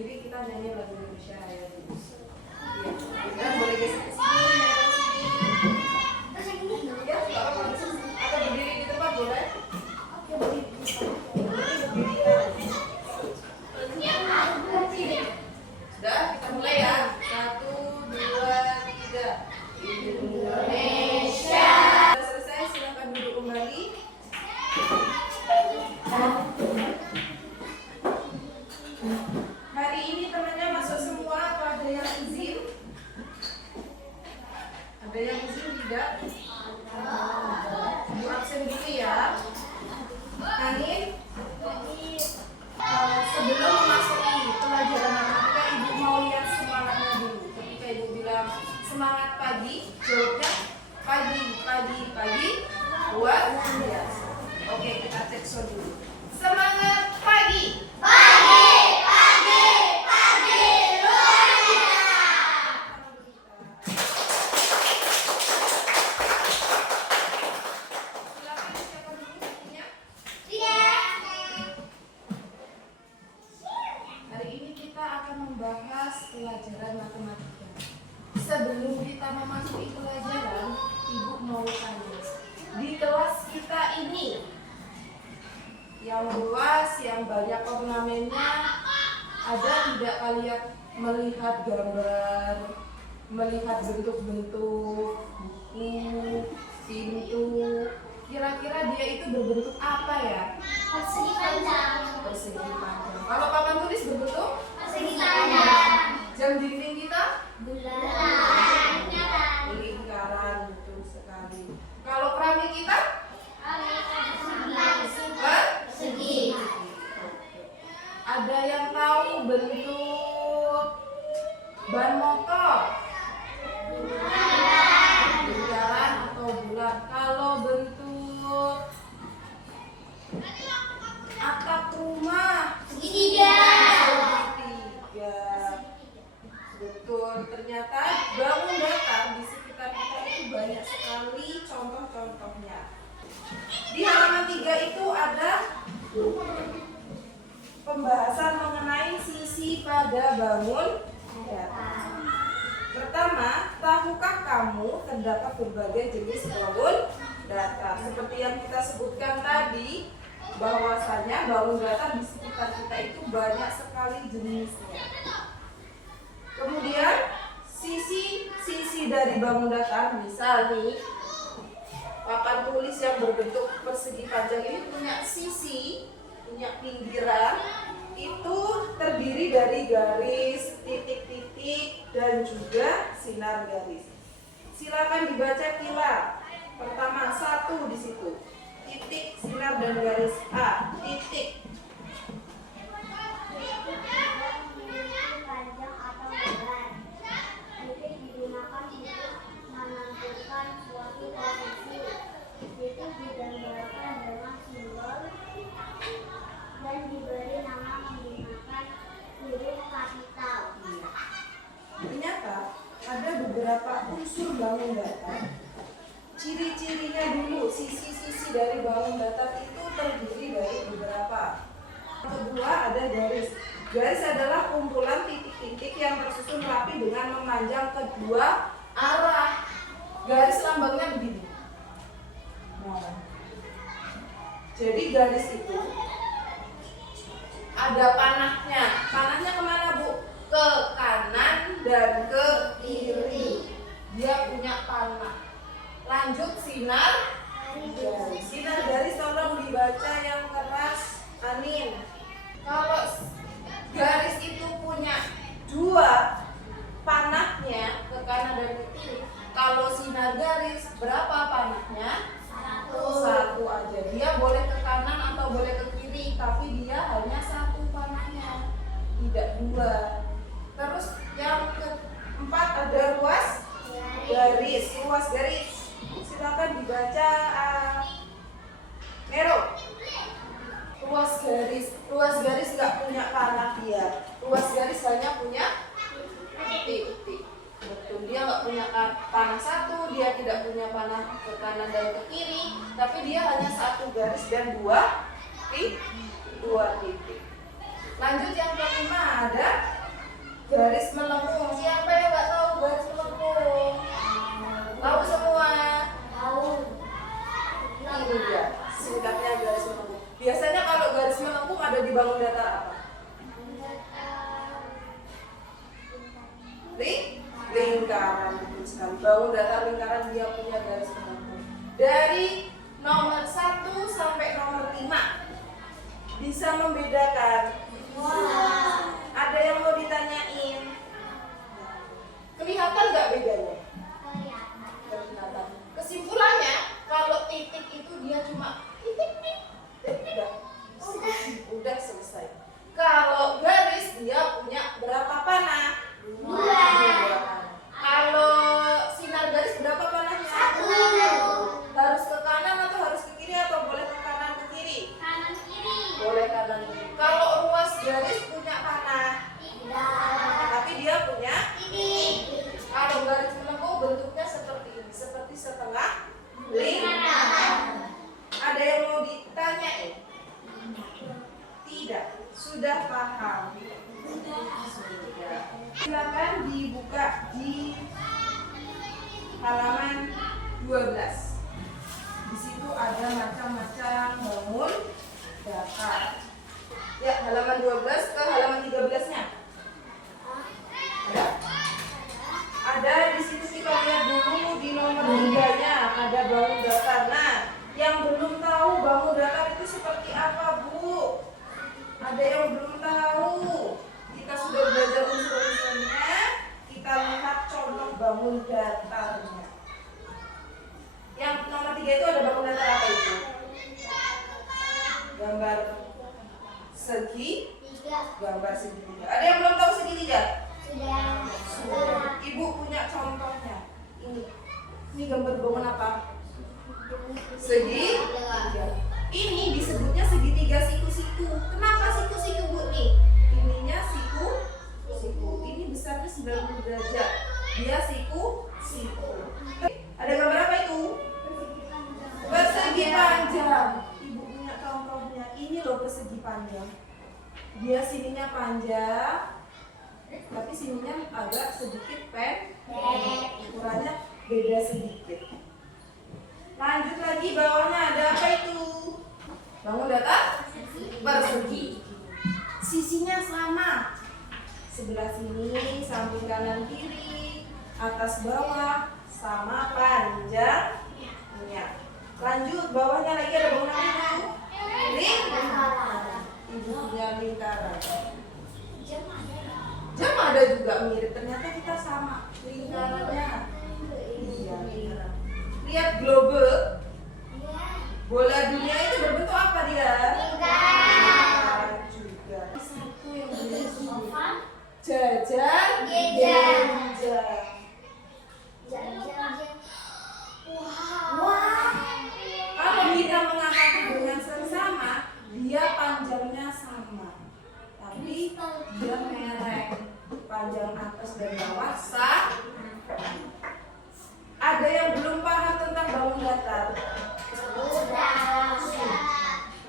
berdiri kita nyanyi lagu Indonesia Raya dulu. Iya, kita boleh geser ke sini, ke sini. Ya, nggak apa-apa. Atau berdiri di tempat boleh? Oke, berdiri. Sudah, kita mulai ya. 1, 2, 3. Indonesia. Sudah selesai, silakan duduk kembali. Hari ini temannya masuk semua atau ada yang izin? Ada yang izin tidak? Ibu absen dulu ya. Anin, sebelum memasuki pelajaran matematika, Ibu mau lihat semangatnya dulu. Ketika Ibu bilang semangat pagi, jawabnya pagi, pagi, pagi, luar biasa. Oke, kita cek so dulu. Semangat pagi. Pagi, pagi, pagi, luar biasa. Silakan siapa dulu bukunya? Hari ini kita akan membahas pelajaran matematika. Sebelum kita memasuki pelajaran, Ibu mau tanya, di kelas kita ini yang luas, yang banyak ornamennya, ada tidak kalian melihat gambar, melihat bentuk-bentuk buku, pintu? Kira-kira dia itu berbentuk apa ya? Persegi panjang. Persegi panjang. Kalau papan tulis berbentuk? Persegi panjang. Jam dinding kita? Bulan. Lingkaran, betul sekali. Kalau keramik kita? Persegi. Ada yang tahu bentuk ban motor? Lingkaran atau bulat? Kalau bentuk atap rumah? Segitiga. Segitiga. Betul. Ternyata bangun datar di sekitar kita itu banyak sekali contoh-contohnya. Di halaman 3 itu ada pembahasan mengenai sisi pada bangun datar. Pertama, tahukah kamu terdapat berbagai jenis bangun datar? Seperti yang kita sebutkan tadi, bahwasanya bangun datar di sekitar kita itu banyak sekali jenisnya. Kemudian sisi dari bangun datar, misal nih papan tulis yang berbentuk persegi panjang ini punya sisi, punya pinggiran, itu terdiri dari garis, titik-titik, dan juga sinar garis. Silakan dibaca pilar. Pertama, 1 di situ. Titik, sinar, dan garis. A, titik. Panjang atau lebar. Titik digunakan untuk menentukan suatu posisi. Titik digambarkan dengan simbol dan diberi nama menggunakan huruf kapital. Ternyata ada beberapa unsur bangun datar. Ciri-cirinya dulu, sisi-sisi dari bangun datar itu terdiri dari beberapa. Yang kedua ada garis. Garis adalah kumpulan titik-titik yang tersusun rapi dengan memanjang kedua arah. Garis lambangnya begini. Nah, jadi garis itu ada panahnya. Panahnya kemana, Bu? Ke kanan dan ke kiri. Dia punya panah. Lanjut sinar garis. Sinar garis tolong dibaca yang keras, Anin. Kalau garis itu punya 2 panahnya ke kanan dan ke kiri. Kalau sinar garis berapa panahnya? 1 aja. Dia boleh ke kanan atau boleh ke kiri, tapi dia hanya 1 panahnya, tidak 2. Terus yang keempat ada ruas garis. Ruas garis. Silakan dibaca, Nero. Ruas garis nggak punya panah dia. Ruas garis hanya punya titik. Betul, dia nggak punya panah 1, dia tidak punya panah ke kanan dan ke kiri, tapi dia hanya 1 garis dan 2 titik. Lanjut yang kelima ada garis melengkung. Siapa yang nggak tahu garis melengkung? Tahu semua? Tahu. Ini dia singkatnya garis melengkung. Biasanya kalau garis melengkung ada di bangun datar apa? Lingkaran. Betul sekali. Bangun datar lingkaran dia punya garis melengkung. Dari nomor 1 sampai nomor 5 bisa membedakan. Ada yang mau ditanyain? Kelihatan nggak bedanya? Kelihatan. Kesimpulannya, kalau titik itu dia cuma titik nih, udah selesai. Kalau garis dia punya berapa panah? 2. Kalau sinar garis berapa panahnya? 1. Harus ke kanan atau harus ke kiri atau boleh ke kanan ke kiri? Kanan kiri. Boleh kanan kiri. Kalau ruas garis punya panah, Tidak. tapi dia punya. Ini. Kalau garis melengkung bentuknya seperti ini, seperti setengah lingkaran. Ada yang mau ditanyain? Tidak. Sudah paham? Sudah. Silakan dibuka di halaman 12. Di situ ada macam-macam bangun datar. Ya, halaman 12 ke halaman 13-nya. Ada? Ada di situ kita lihat dulu di nomor 3-nya ada bangun datar. Nah, yang belum tahu bangun datar itu seperti apa, Bu? Ada yang belum tahu? Kita sudah belajar unsur-unsurnya. Kita lihat contoh bangun datarnya. Yang nomor 3 itu ada bangun datar apa itu? Gambar segi, gambar segitiga. Ada yang belum tahu segitiga? Sudah. Ibu punya contohnya. Ini gambar bangun apa? Segitiga. Ini disebutnya segitiga siku-siku. Kenapa siku-siku, Bu nih? Ininya siku-siku. Ini besarnya 90 derajat. Dia siku-siku. Ada gambar apa itu? Persegi panjang. Ibu punya contohnya. Ini loh persegi panjang. Dia sininya panjang, tapi sininya agak sedikit pendek. Ukurannya beda sedikit. Lanjut lagi, bawahnya ada apa itu? Bangun datar persegi. Sisinya sama. Sebelah sini, samping kanan kiri, atas bawah, sama panjangnya. Lanjut, bawahnya lagi ada bangunan itu. Lingkaran. Ibu punya lingkaran. Jam ada juga mirip. Ternyata kita sama lingkarannya. Iya, lingkaran. Lihat globe. Bola dunia itu berbentuk apa dia? Lingkaran juga. Satu yang berbentuk jajar, genjang. Kalau kita mengamati dengan seksama, dia panjangnya sama, tapi dia merek. Panjang atas dan bawah sama. Ada yang belum paham tentang bangun datar?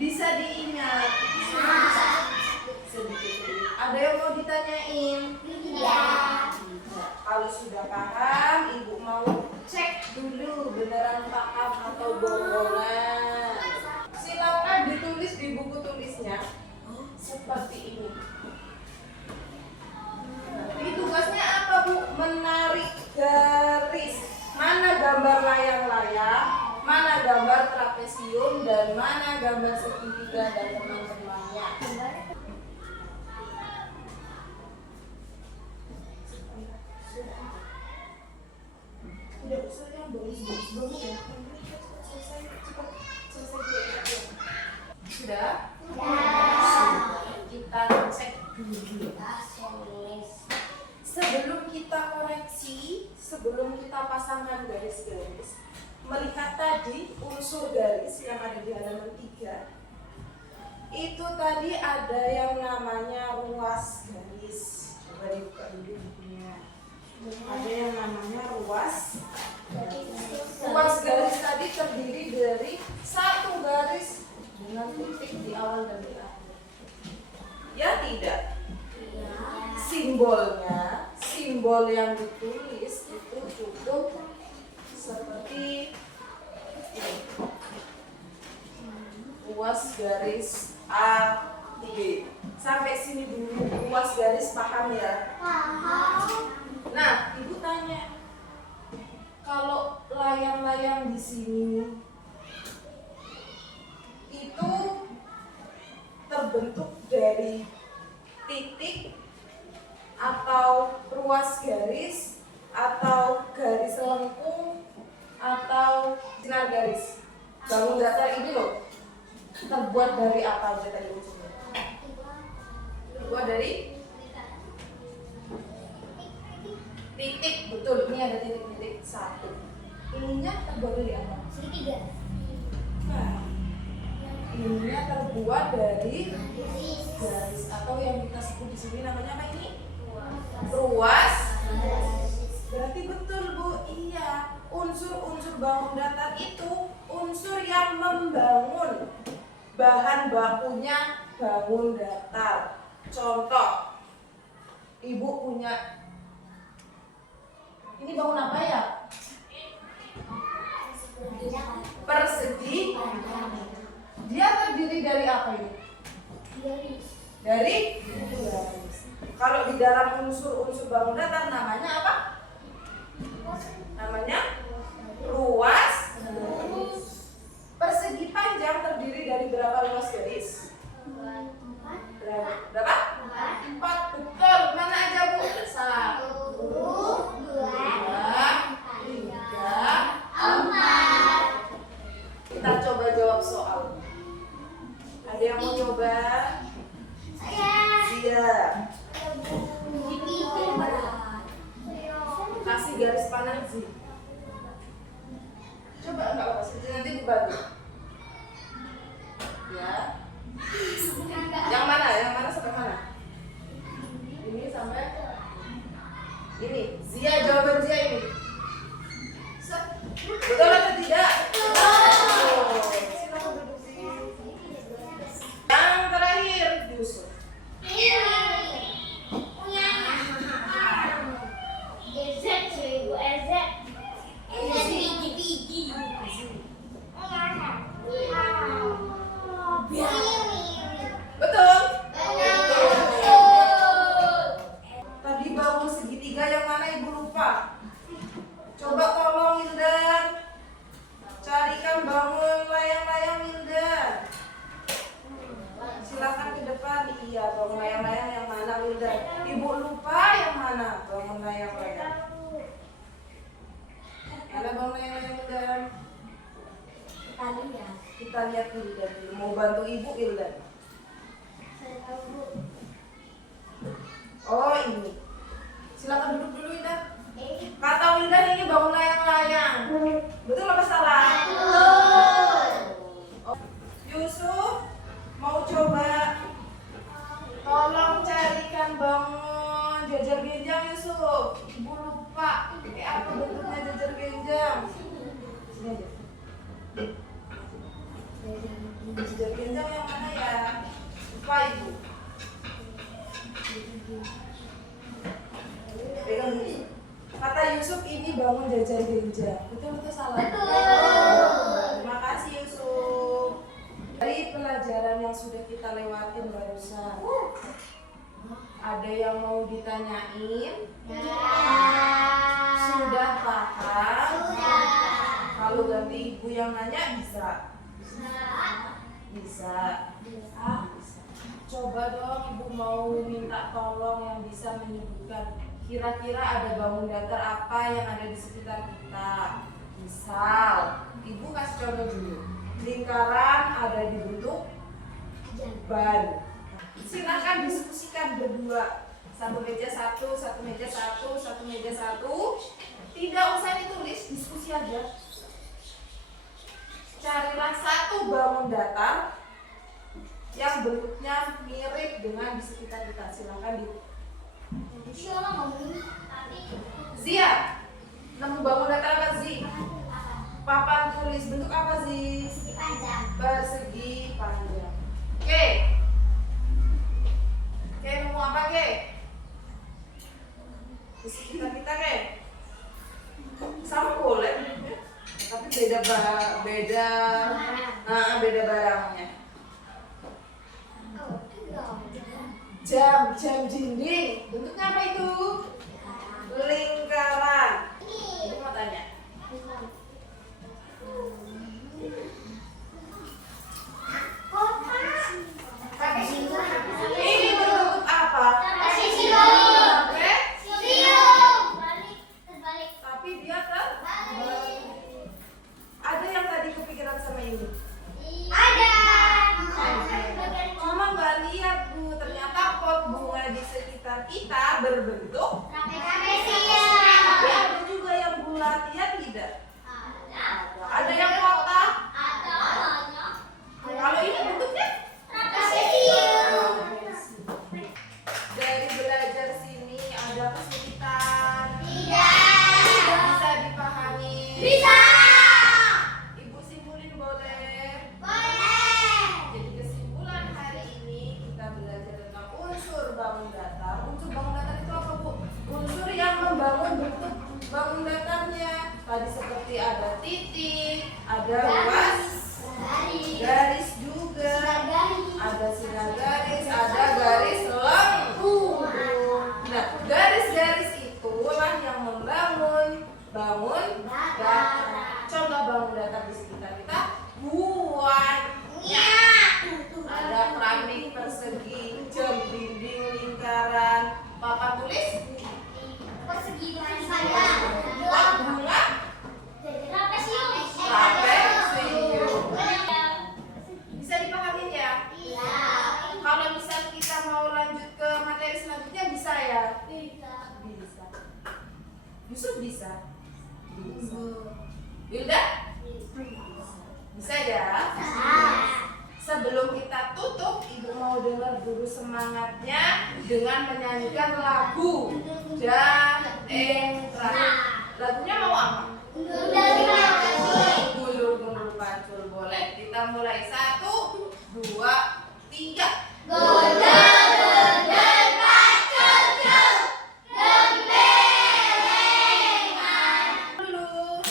Bisa diingat sedikit. Ada yang mau ditanyain? Kalau sudah paham, ibu mau cek dulu beneran paham atau bohongan. Silakan ditulis di buku tulisnya seperti ini. Ini tugasnya apa, Bu? Menarik garis. Mana gambar layang-layang, mana gambar trapesium, dan mana gambar segitiga dan teman-temannya. Tidak usah yang bagus ya. Sudah? Kita cek dulu. Sebelum kita koreksi, sebelum kita pasangkan garis-garis, melihat tadi unsur garis yang ada di halaman 3, itu tadi ada yang namanya ruas garis. Coba dibuka dulu bukunya. Ada yang namanya ruas. Ruas garis tadi terdiri dari satu garis dengan titik di awal dan di akhir. Ya tidak? Simbolnya simbol yang ditulis itu cukup seperti ini. Ruas garis A, B. Sampai sini dulu ruas garis, paham ya? Paham. Nah, ibu tanya, kalau layang-layang di sini itu terbentuk dari titik atau ruas garis atau garis lengkung atau sinar garis? Bangun datar ini loh terbuat dari apa aja tadi ujinya? Terbuat dari titik, betul. Ini ada titik-titik satu. Ininya terbuat dari apa? Segitiga. Nah, ininya terbuat dari Garis. garis atau yang kita sebut di sini namanya apa ini? Ruas. Berarti betul Bu, iya. Unsur-unsur bangun datar itu unsur yang membangun. Bahan bakunya bangun datar. Contoh, Ibu punya ini bangun apa ya? Persegi. Dia terdiri dari apa ini? Garis. Dari garis. Kalau di dalam unsur-unsur bangun datar namanya apa? Namanya ruas. Persegi panjang terdiri dari berapa ruas garis? Berapa? 4. Betul. Mana aja Bu? 1, 2, 3, 4. Kita coba jawab soal. Ada yang mau coba? Iya. Kasih garis panah sih. Coba enggak apa-apa, nanti dibantu. Ya. Yang mana? Yang mana sampai mana? Ini sampai ini. Zia, jawaban Zia ini. Betul atau tidak? Betul. Silakan duduk sih. Yang terakhir, Yusuf. Betul. Tadi bangun segitiga yang mana Ibu lupa? Coba tolong Hildan. Carikan bangun layang-layang Hildan. Silakan ke depan. Iya, bangun layang-layang yang mana Hildan? Ibu lupa yang mana bangun layang-layang? Ada bangun layang-layang Hildan. Kita lihat Hildan dulu. Mau bantu Ibu Hildan. Oh ini. Silakan duduk dulu Hildan. Kata Hildan ini bangun layang-layang. Betul apa salah? Betul. Oh. Yusuf mau coba tolong carikan bangun jajar genjang Yusuf. Ibu lupa. Kayak apa bentuknya jajar genjang? Sini aja. Jajar genjang yang mana ya? Lupa Ibu. Pegang dulu. Kata Yusuf ini bangun jajar genjang. Betul atau salah? Betul. Terima kasih Yusuf. Dari pelajaran yang sudah kita lewatin barusan, ada yang mau ditanyain? Sudah paham? Kalau ganti Ibu yang nanya bisa? Bisa. Coba dong Ibu mau minta tolong yang bisa menyebutkan kira-kira ada bangun datar apa yang ada di sekitar kita. Misal, Ibu kasih contoh dulu. Lingkaran ada di bentuk ban. Silakan diskusikan berdua. Satu meja satu, satu meja satu, satu meja satu. Tidak usah ditulis, diskusi aja. Carilah satu bangun datar yang bentuknya mirip dengan di sekitar kita. Silakan di. Zia, nemu bangun datar apa Zi? Papan tulis bentuk apa Zi? Persegi panjang. Oke. Oke, nemu apa Ke? Persegi beda beda barangnya. Jam dinding bentuknya apa itu? Lingkaran. Ibu mau tanya. Ini bentuk apa? Tapi dia terbalik. Ada yang tadi kepikiran sama ini? Cuma nggak lihat Bu, ternyata pot bunga di sekitar kita berbentuk. Tapi ada juga yang bulat, ya tidak? Ada yang kotak. Kalau ini bentuknya? Dari belajar sini ada kesulitan. Bisa dipahami. Ibu simpulin boleh? Jadi kesimpulan hari ini kita belajar tentang unsur bangun datar. Unsur bangun datar itu apa Bu? Unsur yang membangun bentuk bangun datarnya. Tadi seperti ada titik, ada ruas garis juga, ada sinar garis, ada garis lengkung. Nah, garis-garis itulah yang membangun bangun datar. Coba bangun datar di sekitar kita buahnya. Ada keramik persegi, jam dinding lingkaran, papan tulis, pot bunga, trapesium. Bisa dipahami ya? Kalau misal kita mau lanjut ke materi selanjutnya bisa ya? Bisa. Yusuf bisa? Bisa. Wilda? Bisa ya? Sebelum kita tutup, Ibu mau dengar dulu semangatnya dengan menyanyikan lagu Daerah. Lagunya mau apa? Gulur-gulur pacul boleh. Kita mulai 1, 2, 3. Dulu.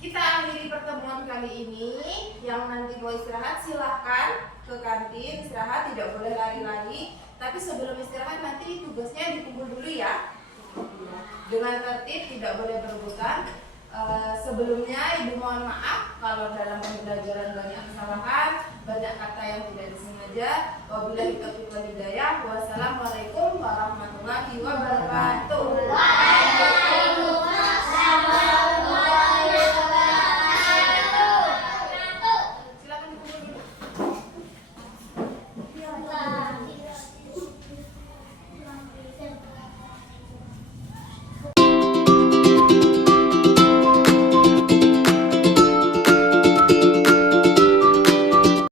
Kita akhiri pertemuan kali ini. Yang nanti mau istirahat silahkan ke kantin istirahat, tidak boleh lari-lari. Tapi sebelum istirahat nanti tugasnya dikumpul dulu ya. Dengan tertib, tidak boleh berebutan. Sebelumnya Ibu mohon maaf kalau dalam pembelajaran banyak kesalahan, banyak kata yang tidak disengaja. Wabillahi taufiq wal hidayah. Wassalamualaikum warahmatullahi wabarakatuh.